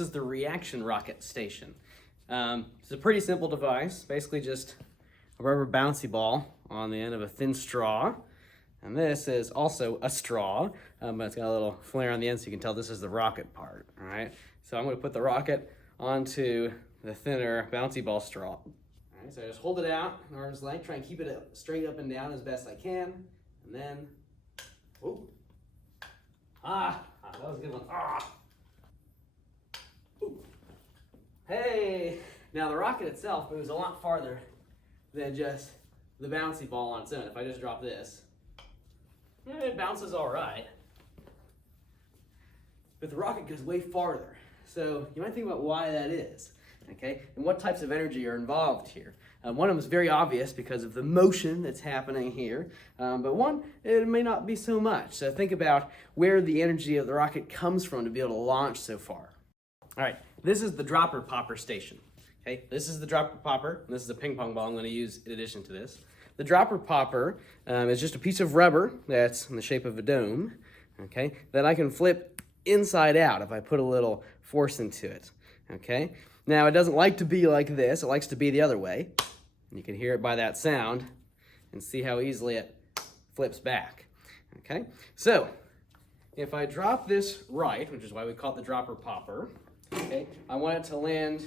is the reaction rocket station. It's a pretty simple device, basically just a rubber bouncy ball on the end of a thin straw. And this is also a straw, but it's got a little flare on the end so you can tell this is the rocket part, all right? So I'm gonna put the rocket onto the thinner bouncy ball straw. All right, so I just hold it out, arm's length, try and keep it straight up and down as best I can. And then, oh, that was a good one. Ooh. Hey, now the rocket itself moves a lot farther than just the bouncy ball on its own. If I just drop this, it bounces all right, but the rocket goes way farther. So you might think about why that is, okay? And what types of energy are involved here. One of them is very obvious because of the motion that's happening here, but one, it may not be so much. So think about where the energy of the rocket comes from to be able to launch so far. All right, this is the dropper popper station. Okay, this is the dropper popper, and this is a ping pong ball I'm going to use in addition to this. The dropper popper is just a piece of rubber that's in the shape of a dome, okay, that I can flip inside out if I put a little force into it, okay? Now, it doesn't like to be like this. It likes to be the other way. You can hear it by that sound and see how easily it flips back, okay? So, if I drop this right, which is why we call it the dropper popper, okay, I want it to land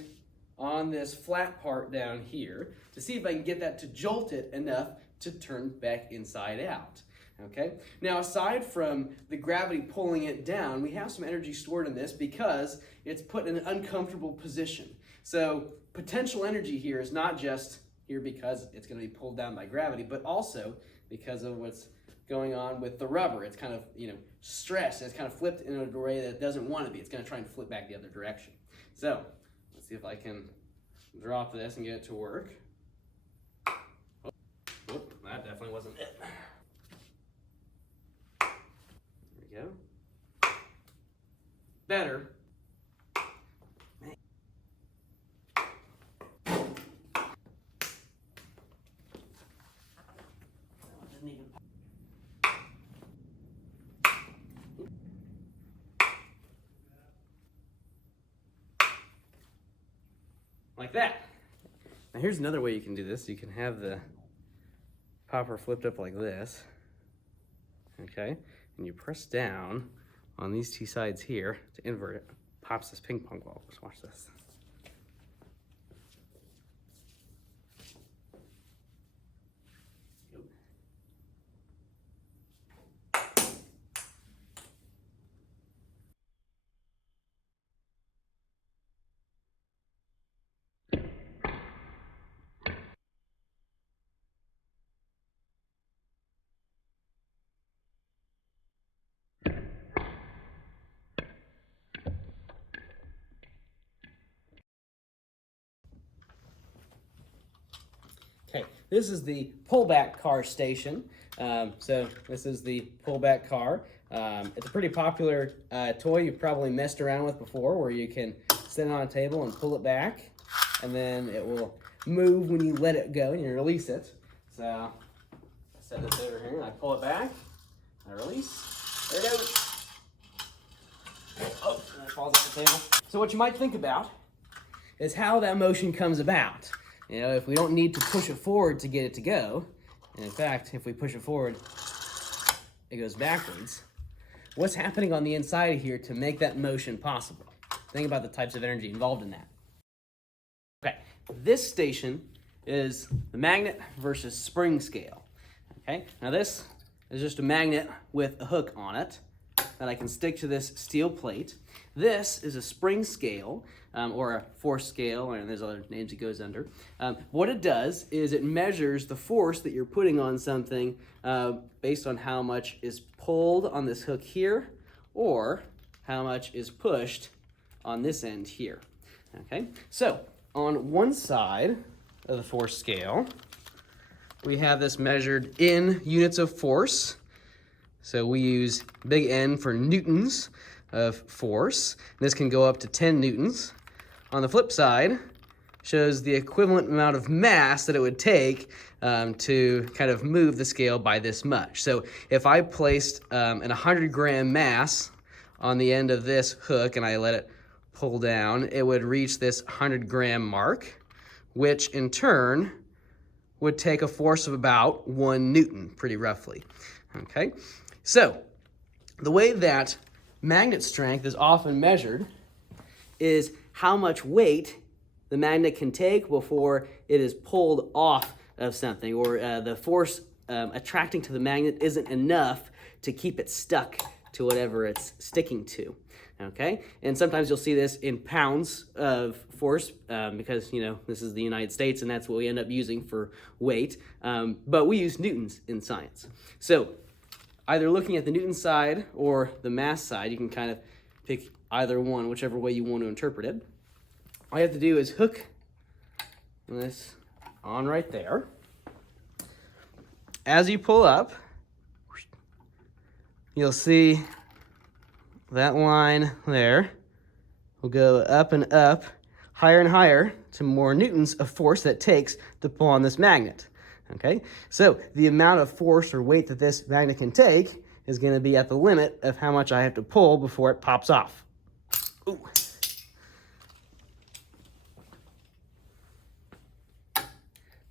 on this flat part down here to see if I can get that to jolt it enough to turn back inside out. Okay? Now, aside from the gravity pulling it down, we have some energy stored in this because it's put in an uncomfortable position. So potential energy here is not just here because it's going to be pulled down by gravity, but also because of what's going on with the rubber. It's kind of, stressed. It's kind of flipped in a way that it doesn't want to be. It's going to try and flip back the other direction. So let's see if I can drop this and get it to work. Oh, that definitely wasn't it. There we go. Better. Like that. Now here's another way you can do this. You can have the popper flipped up like this, okay? And you press down on these two sides here to invert it. Pops this ping pong ball. Let's watch this. Okay, this is the pullback car station. So this is the pullback car. It's a pretty popular toy you've probably messed around with before, where you can sit on a table and pull it back, and then it will move when you let it go and you release it. So I set this over here and I pull it back, I release, there it goes. Oh, and it falls off the table. So what you might think about is how that motion comes about. If we don't need to push it forward to get it to go, and in fact, if we push it forward, it goes backwards, what's happening on the inside of here to make that motion possible? Think about the types of energy involved in that. Okay, this station is the magnet versus spring scale. Okay, now this is just a magnet with a hook on it that I can stick to this steel plate. This is a spring scale, or a force scale, and there's other names it goes under. What it does is it measures the force that you're putting on something based on how much is pulled on this hook here, or how much is pushed on this end here. Okay, so on one side of the force scale, we have this measured in units of force. So we use big N for newtons of force. This can go up to 10 newtons. On the flip side, shows the equivalent amount of mass that it would take to kind of move the scale by this much. So if I placed an 100-gram mass on the end of this hook and I let it pull down, it would reach this 100-gram mark, which in turn would take a force of about 1 Newton, pretty roughly. Okay, so the way that magnet strength is often measured is how much weight the magnet can take before it is pulled off of something, or the force attracting to the magnet isn't enough to keep it stuck to whatever it's sticking to. Okay, and sometimes you'll see this in pounds of force because, you know, this is the United States and that's what we end up using for weight, but we use newtons in science. So either looking at the newton side or the mass side, you can kind of pick either one, whichever way you want to interpret it. All you have to do is hook this on right there. As you pull up, you'll see that line there will go up and up, higher and higher, to more newtons of force that it takes to pull on this magnet. Okay, so the amount of force or weight that this magnet can take is going to be at the limit of how much I have to pull before it pops off. Ooh.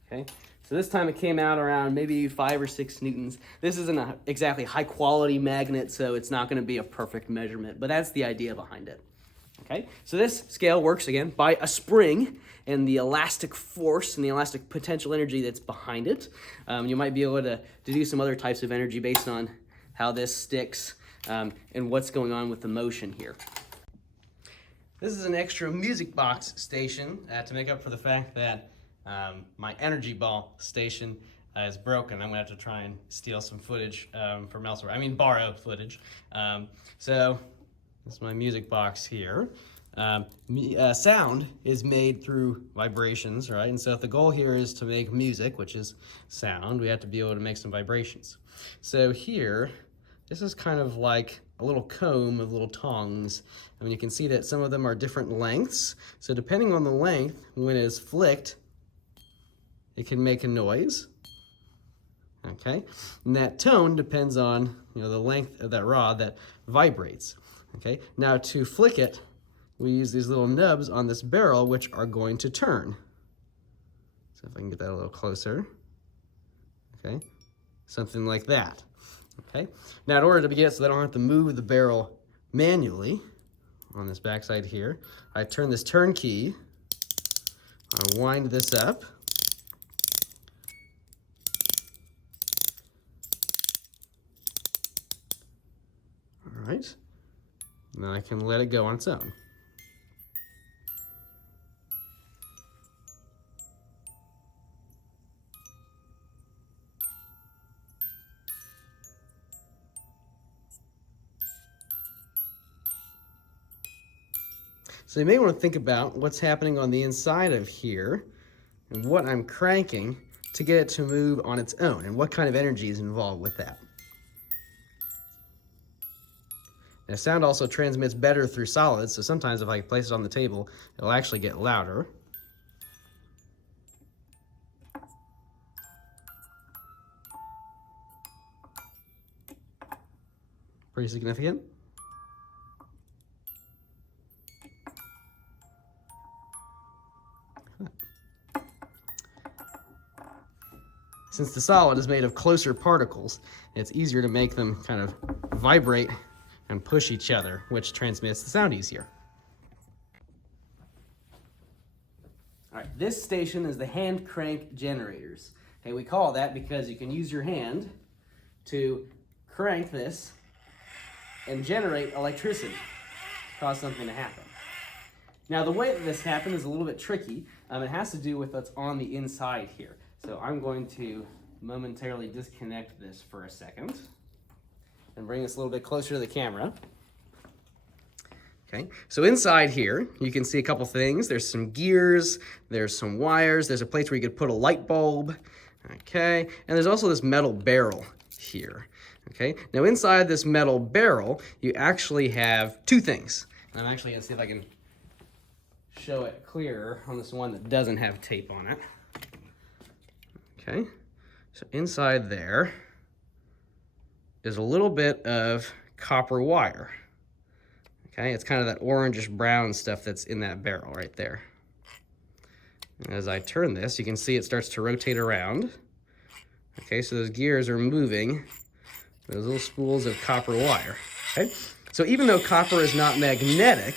Okay, so this time it came out around maybe 5 or 6 newtons. This isn't a exactly high quality magnet, so it's not going to be a perfect measurement, but that's the idea behind it. Okay, so this scale works again by a spring and the elastic force and the elastic potential energy that's behind it. You might be able to do some other types of energy based on how this sticks and what's going on with the motion here. This is an extra music box station to make up for the fact that my energy ball station is broken. I'm gonna have to try and steal some footage from elsewhere. I mean, borrow footage. So this is my music box here. Sound is made through vibrations, right? And so if the goal here is to make music, which is sound, we have to be able to make some vibrations. So here, this is kind of like a little comb of little tongs. I mean, you can see that some of them are different lengths. So depending on the length, when it is flicked, it can make a noise. Okay, and that tone depends on, you know, the length of that rod that vibrates. Okay, now to flick it, we use these little nubs on this barrel, which are going to turn. So if I can get that a little closer. Okay, something like that. Okay, now in order to begin it so that I don't have to move the barrel manually on this backside here, I turn this turn key, I wind this up, all right, and then I can let it go on its own. So you may want to think about what's happening on the inside of here and what I'm cranking to get it to move on its own and what kind of energy is involved with that. Now, sound also transmits better through solids, so sometimes if I place it on the table, it'll actually get louder. Pretty significant. Since the solid is made of closer particles, it's easier to make them kind of vibrate and push each other, which transmits the sound easier. All right, this station is the hand crank generators. Okay, we call it that because you can use your hand to crank this and generate electricity, cause something to happen. Now, the way that this happens is a little bit tricky. It has to do with what's on the inside here. So I'm going to momentarily disconnect this for a second and bring this a little bit closer to the camera. Okay, so inside here, you can see a couple things. There's some gears, there's some wires, there's a place where you could put a light bulb, okay, and there's also this metal barrel here, okay. Now inside this metal barrel, you actually have two things. And I'm actually gonna see if I can show it clearer on this one that doesn't have tape on it. Okay, so inside there is a little bit of copper wire. Okay, it's kind of that orangish brown stuff that's in that barrel right there. And as I turn this, you can see it starts to rotate around. Okay, so those gears are moving those little spools of copper wire. Okay, so even though copper is not magnetic,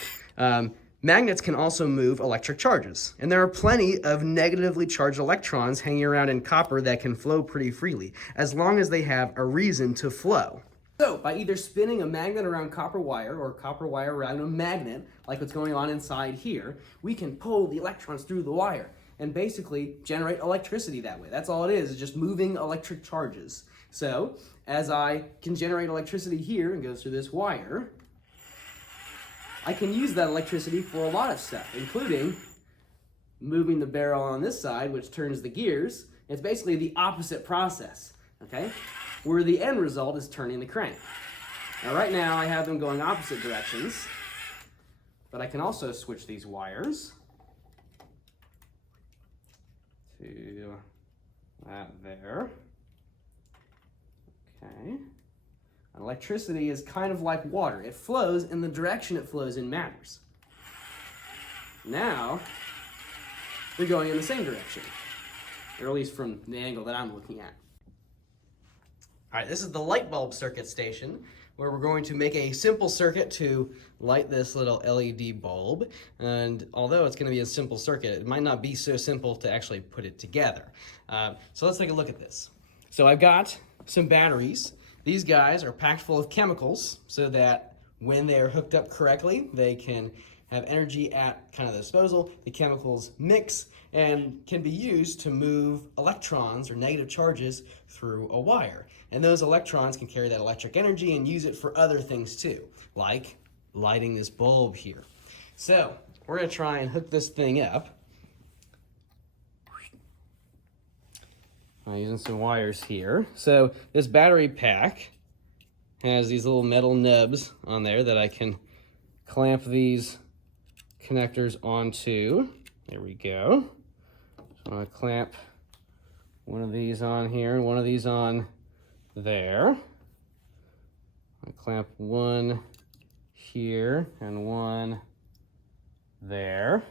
magnets can also move electric charges. And there are plenty of negatively charged electrons hanging around in copper that can flow pretty freely, as long as they have a reason to flow. So, by either spinning a magnet around copper wire or copper wire around a magnet, like what's going on inside here, we can pull the electrons through the wire and basically generate electricity that way. That's all it is just moving electric charges. So, as I can generate electricity here and goes through this wire, I can use that electricity for a lot of stuff, including moving the barrel on this side, which turns the gears. It's basically the opposite process, okay? Where the end result is turning the crank. Now right now I have them going opposite directions, but I can also switch these wires to that there. Okay. And electricity is kind of like water. It flows in the direction it flows in matters. Now they're going in the same direction, or at least from the angle that I'm looking at. All right, this is the light bulb circuit station, where we're going to make a simple circuit to light this little LED bulb. And although it's going to be a simple circuit, it might not be so simple to actually put it together. So let's take a look at this. So I've got some batteries. These guys are packed full of chemicals so that when they are hooked up correctly, they can have energy at kind of the disposal. The chemicals mix and can be used to move electrons or negative charges through a wire. And those electrons can carry that electric energy and use it for other things too, like lighting this bulb here. So we're going to try and hook this thing up. I'm using some wires here. So this battery pack has these little metal nubs on there that I can clamp these connectors onto. There we go. So I'm going to clamp one of these on here and one of these on there. I clamp one here and one there.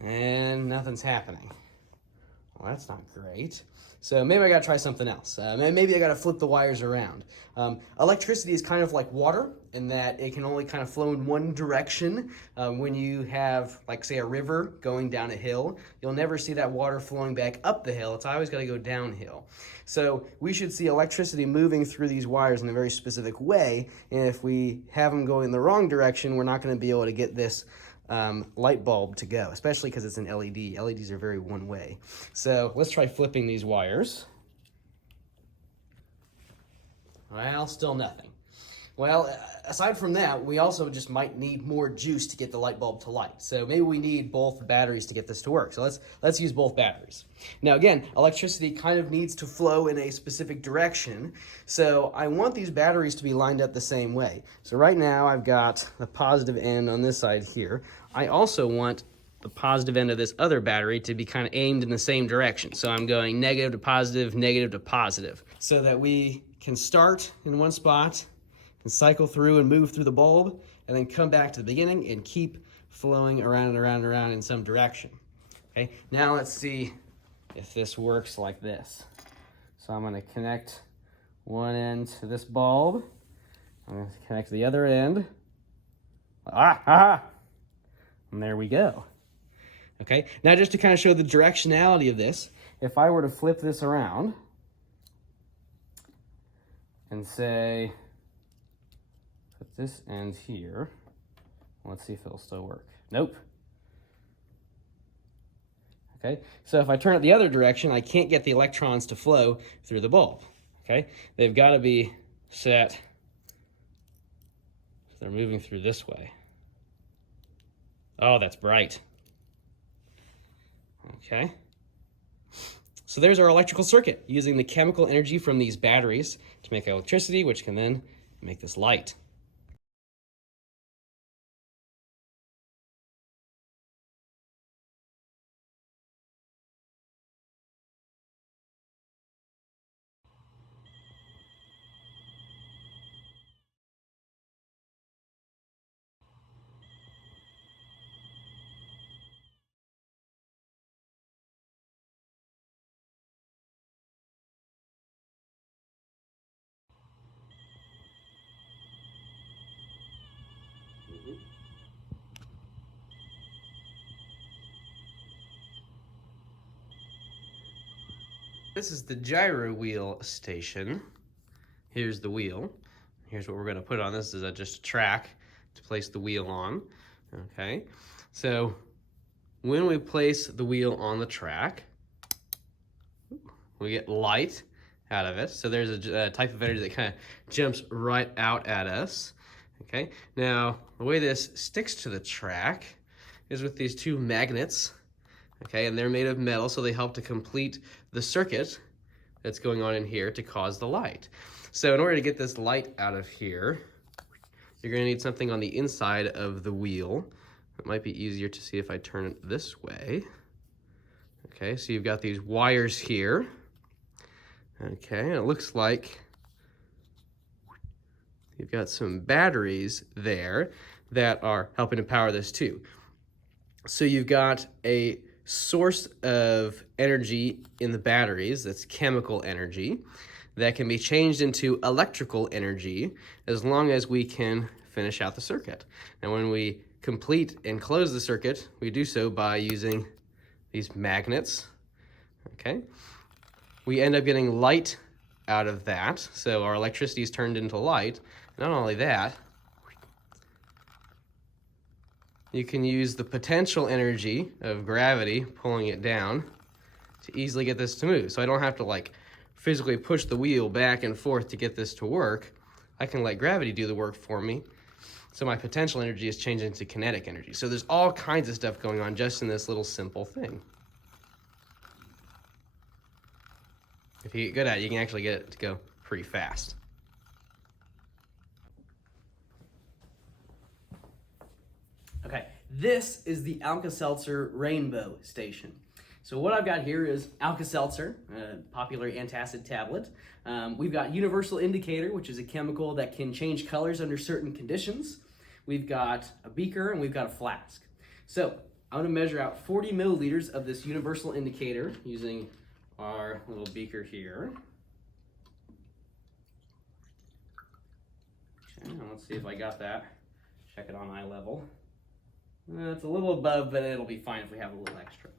And nothing's happening. Well, that's not great. So maybe I gotta try something else. Maybe I gotta flip the wires around. Electricity is kind of like water in that it can only kind of flow in one direction. When you have, like, say, a river going down a hill, you'll never see that water flowing back up the hill. It's always gotta go downhill. So we should see electricity moving through these wires in a very specific way. And if we have them going in the wrong direction, we're not gonna be able to get this light bulb to go, especially because it's an LED. LEDs are very one way. So let's try flipping these wires. Well, still nothing. Well, aside from that, we also just might need more juice to get the light bulb to light. So maybe we need both batteries to get this to work. So let's use both batteries. Now again, electricity kind of needs to flow in a specific direction. So I want these batteries to be lined up the same way. So right now I've got the positive end on this side here. I also want the positive end of this other battery to be kind of aimed in the same direction. So I'm going negative to positive, so that we can start in one spot and cycle through and move through the bulb, and then come back to the beginning and keep flowing around and around and around in some direction. Okay, now let's see if this works like this. So I'm going to connect one end to this bulb. I'm going to connect the other end. And there we go. Okay, now just to kind of show the directionality of this, if I were to flip this around and say, put this end here. Let's see if it'll still work. Nope. Okay, so if I turn it the other direction, I can't get the electrons to flow through the bulb. Okay, they've got to be set so they're moving through this way. Oh, that's bright. Okay. So there's our electrical circuit, using the chemical energy from these batteries to make electricity, which can then make this light. This is the gyro wheel station. Here's the wheel. Here's what we're going to put on. This is just a track to place the wheel on. Okay, so when we place the wheel on the track, we get light out of it. So there's a type of energy that kind of jumps right out at us. Okay, now the way this sticks to the track is with these two magnets. Okay, and they're made of metal, so they help to complete the circuit that's going on in here to cause the light. So in order to get this light out of here, you're going to need something on the inside of the wheel. It might be easier to see if I turn it this way. Okay, so you've got these wires here. Okay, and it looks like you've got some batteries there that are helping to power this too. So you've got a source of energy in the batteries, that's chemical energy, that can be changed into electrical energy as long as we can finish out the circuit. And when we complete and close the circuit, we do so by using these magnets. Okay, we end up getting light out of that, so our electricity is turned into light. Not only that, you can use the potential energy of gravity pulling it down to easily get this to move. So I don't have to like physically push the wheel back and forth to get this to work. I can let gravity do the work for me. So my potential energy is changed into kinetic energy. So there's all kinds of stuff going on just in this little simple thing. If you get good at it, you can actually get it to go pretty fast. Okay, this is the Alka-Seltzer Rainbow Station. So what I've got here is Alka-Seltzer, a popular antacid tablet. We've got Universal Indicator, which is a chemical that can change colors under certain conditions. We've got a beaker and we've got a flask. So I'm going to measure out 40 milliliters of this Universal Indicator using our little beaker here. Okay, let's see if I got that. Check it on eye level. It's a little above, but it'll be fine if we have a little extra.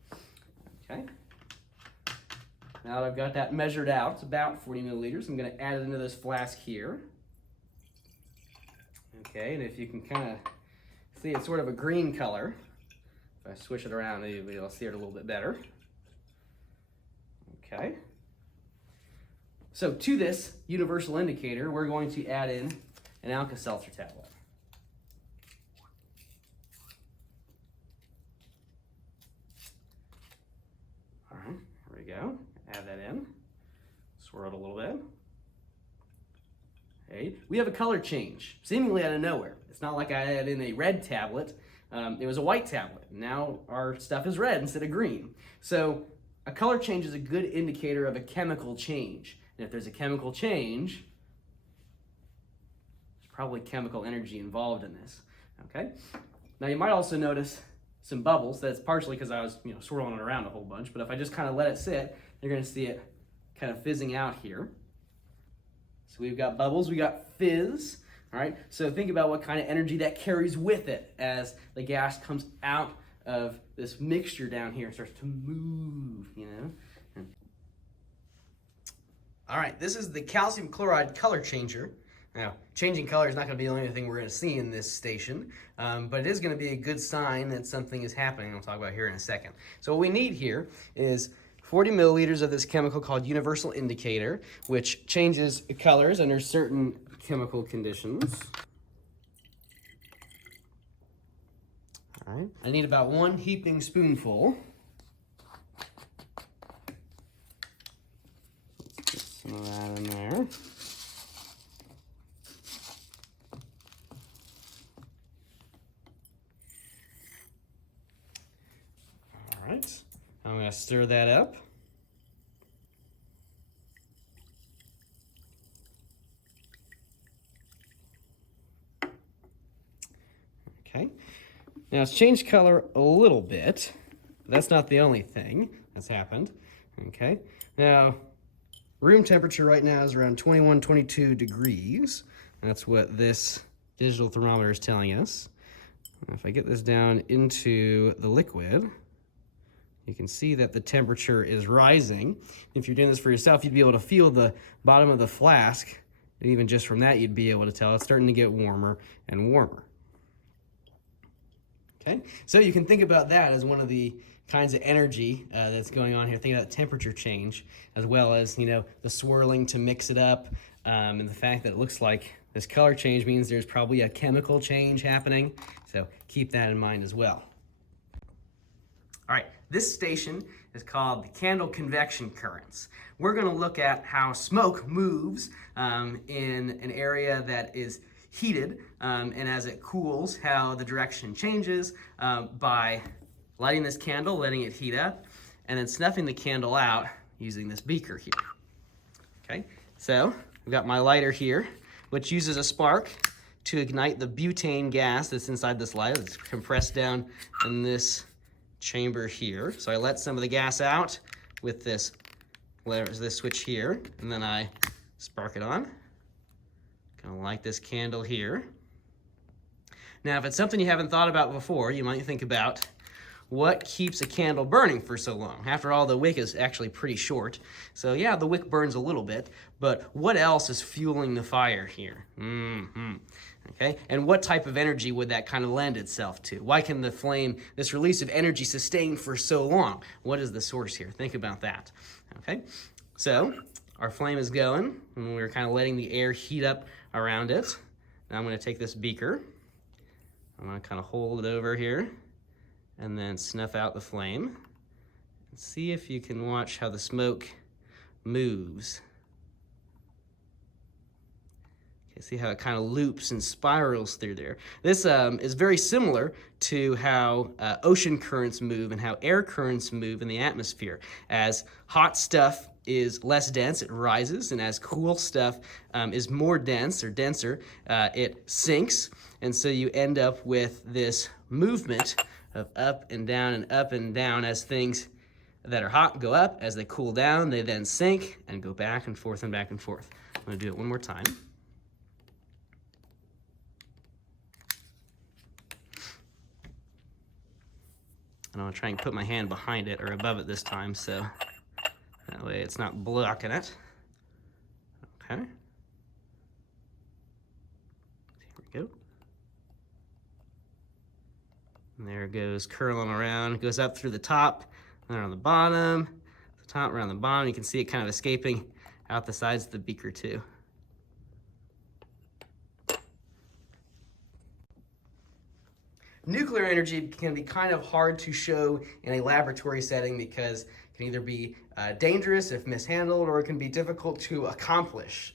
Okay. Now that I've got that measured out, it's about 40 milliliters. I'm going to add it into this flask here. Okay, and if you can kind of see, it's sort of a green color. If I switch it around, maybe you'll see it a little bit better. Okay. So to this Universal Indicator, we're going to add in an Alka-Seltzer tablet. All right, here we go. Add that in. Swirl it a little bit. Okay, we have a color change, seemingly out of nowhere. It's not like I had in a red tablet. It was a white tablet. Now our stuff is red instead of green. So a color change is a good indicator of a chemical change. And if there's a chemical change, there's probably chemical energy involved in this. Okay. Now you might also notice some bubbles. That's partially because I was swirling it around a whole bunch. But if I just kind of let it sit, you're going to see it kind of fizzing out here. So we've got bubbles, we got fizz. All right. So think about what kind of energy that carries with it as the gas comes out of this mixture down here and starts to move, All right, this is the calcium chloride color changer. Now, changing color is not going to be the only thing we're going to see in this station, but it is going to be a good sign that something is happening. I'll talk about here in a second. So what we need here is 40 milliliters of this chemical called Universal Indicator, which changes colors under certain chemical conditions. All right. I need about 1 heaping spoonful. Let's get some of that in there. All right. I'm going to stir that up. Okay. Now it's changed color a little bit. That's not the only thing that's happened. Okay. Now, room temperature right now is around 21, 22 degrees. That's what this digital thermometer is telling us. If I get this down into the liquid, you can see that the temperature is rising. If you're doing this for yourself, you'd be able to feel the bottom of the flask. And even just from that, you'd be able to tell it's starting to get warmer and warmer. Okay, so you can think about that as one of the kinds of energy that's going on here. Think about temperature change, as well as, you know, the swirling to mix it up, and the fact that it looks like this color change means there's probably a chemical change happening. So keep that in mind as well. All right, this station is called the candle convection currents. We're going to look at how smoke moves in an area that is heated, and as it cools, how the direction changes by lighting this candle, letting it heat up, and then snuffing the candle out using this beaker here. Okay, so I've got my lighter here, which uses a spark to ignite the butane gas that's inside this lighter. It's compressed down in this chamber here. So I let some of the gas out with this switch here, and then I spark it on. Gonna light this candle here. Now, if it's something you haven't thought about before, you might think about what keeps a candle burning for so long. After all, the wick is actually pretty short. So yeah, the wick burns a little bit, but what else is fueling the fire here? Okay, and what type of energy would that kind of lend itself to? Why can the flame, this release of energy, sustain for so long? What is the source here? Think about that. Okay, so our flame is going, and we're kind of letting the air heat up around it. Now I'm going to take this beaker. I'm going to kind of hold it over here and then snuff out the flame. And see if you can watch how the smoke moves. Okay, see how it kind of loops and spirals through there. This is very similar to how ocean currents move and how air currents move in the atmosphere. As hot stuff is less dense, it rises, and as cool stuff is more dense or denser, it sinks, and so you end up with this movement of up and down as things that are hot go up. As they cool down, they then sink and go back and forth and back and forth. I'm going to do it one more time. And I'll try and put my hand behind it or above it this time, so that way it's not blocking it. Okay. Here we go. And there it goes, curling around. It goes up through the top, and around the bottom, the top, around the bottom. You can see it kind of escaping out the sides of the beaker too. Nuclear energy can be kind of hard to show in a laboratory setting because it can either be dangerous if mishandled, or it can be difficult to accomplish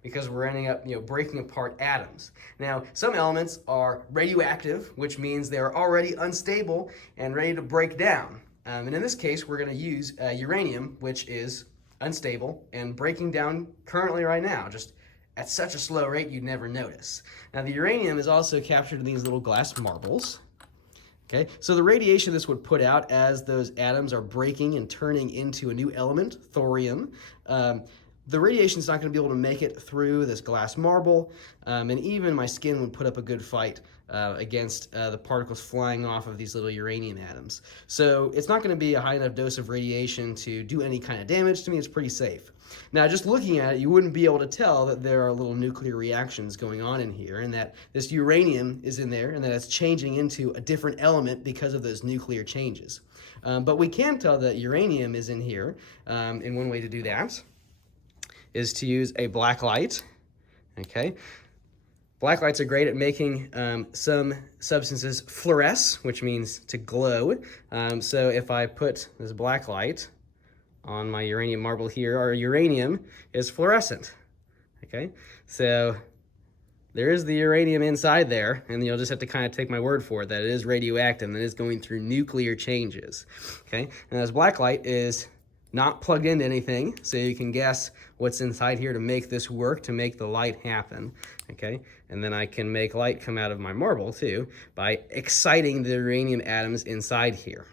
because we're ending up, breaking apart atoms. Now, some elements are radioactive, which means they are already unstable and ready to break down. And in this case, we're going to use uranium, which is unstable and breaking down currently right now, just at such a slow rate you'd never notice. Now, the uranium is also captured in these little glass marbles. Okay, so the radiation this would put out as those atoms are breaking and turning into a new element, thorium, the radiation is not going to be able to make it through this glass marble, and even my skin would put up a good fight against the particles flying off of these little uranium atoms. So it's not going to be a high enough dose of radiation to do any kind of damage to me. It's pretty safe. Now, just looking at it, you wouldn't be able to tell that there are little nuclear reactions going on in here, and that this uranium is in there, and that it's changing into a different element because of those nuclear changes. But we can tell that uranium is in here, and one way to do that is to use a black light. Okay, black lights are great at making some substances fluoresce, which means to glow. So if I put this black light on my uranium marble here, our uranium is fluorescent. Okay, so there is the uranium inside there, and you'll just have to kind of take my word for it that it is radioactive and it is going through nuclear changes. Okay, and this black light is not plugged into anything, so you can guess what's inside here to make this work, to make the light happen. Okay, and then I can make light come out of my marble too by exciting the uranium atoms inside here.